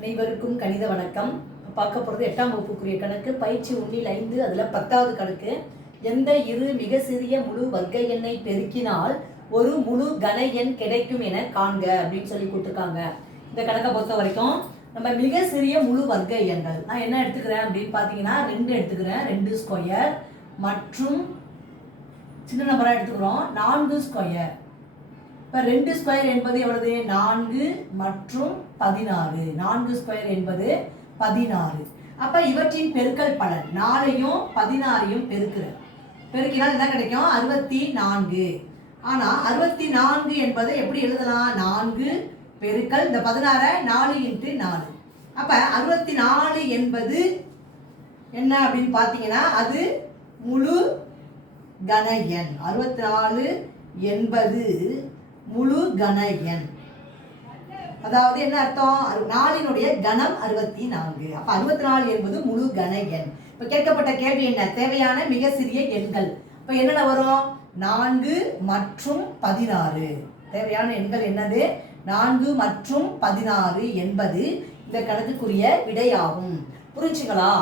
அனைவருக்கும் கணித வணக்கம். பார்க்க போகிறது 8ஆம் வகுப்புக்குரிய கணக்கு பயிற்சி 1-5. அதில் 10வது கணக்கு. எந்த இரு மிக சிறிய முழு வர்க்க எண்ணை பெருக்கினால் ஒரு முழு கன எண் கிடைக்கும் என காண்க அப்படின்னு சொல்லி கொடுத்துருக்காங்க. இந்த கணக்கை பொறுத்த வரைக்கும் நம்ம மிக சிறிய முழு வர்க்க எண்கள் நான் என்ன எடுத்துக்கிறேன் அப்படின்னு பார்த்தீங்கன்னா 2 எடுத்துக்கிறேன். 2 ஸ்கொயர் மற்றும் சின்ன நம்பராக எடுத்துக்கிறோம் 4 ஸ்கொயர். இப்போ 2 ஸ்கொயர் என்பது எவ்வளவு? 4 மற்றும் 16. 4 ஸ்கொயர் என்பது 16. அப்போ இவற்றின் பெருக்கல் பலன் 4ஐயும் 16ஐயும் பெருக்கினால் என்ன கிடைக்கும்? 64. ஆனால் 64 என்பதை எப்படி எழுதலாம்? 4 பெருக்கல் இந்த 16 4 × 4. அப்போ 64 என்பது என்ன அப்படின்னு பார்த்தீங்கன்னா அது முழு கன எண். 64 என்பது முழு கன எண். அதாவது என்ன அர்த்தம்? 4னுடைய கணம் 64. அப்ப 64 என்பது முழு கன எண். இப்ப கேட்கப்பட்ட கேள்வி என்ன? தேவையான மிக சிறிய எண்கள். இப்ப என்னென்ன வரும்? 4 மற்றும் 16. தேவையான எண்கள் என்னது? 4 மற்றும் 16 என்பது இந்த கணக்குக்குரிய விடையாகும். புரிஞ்சுங்களா?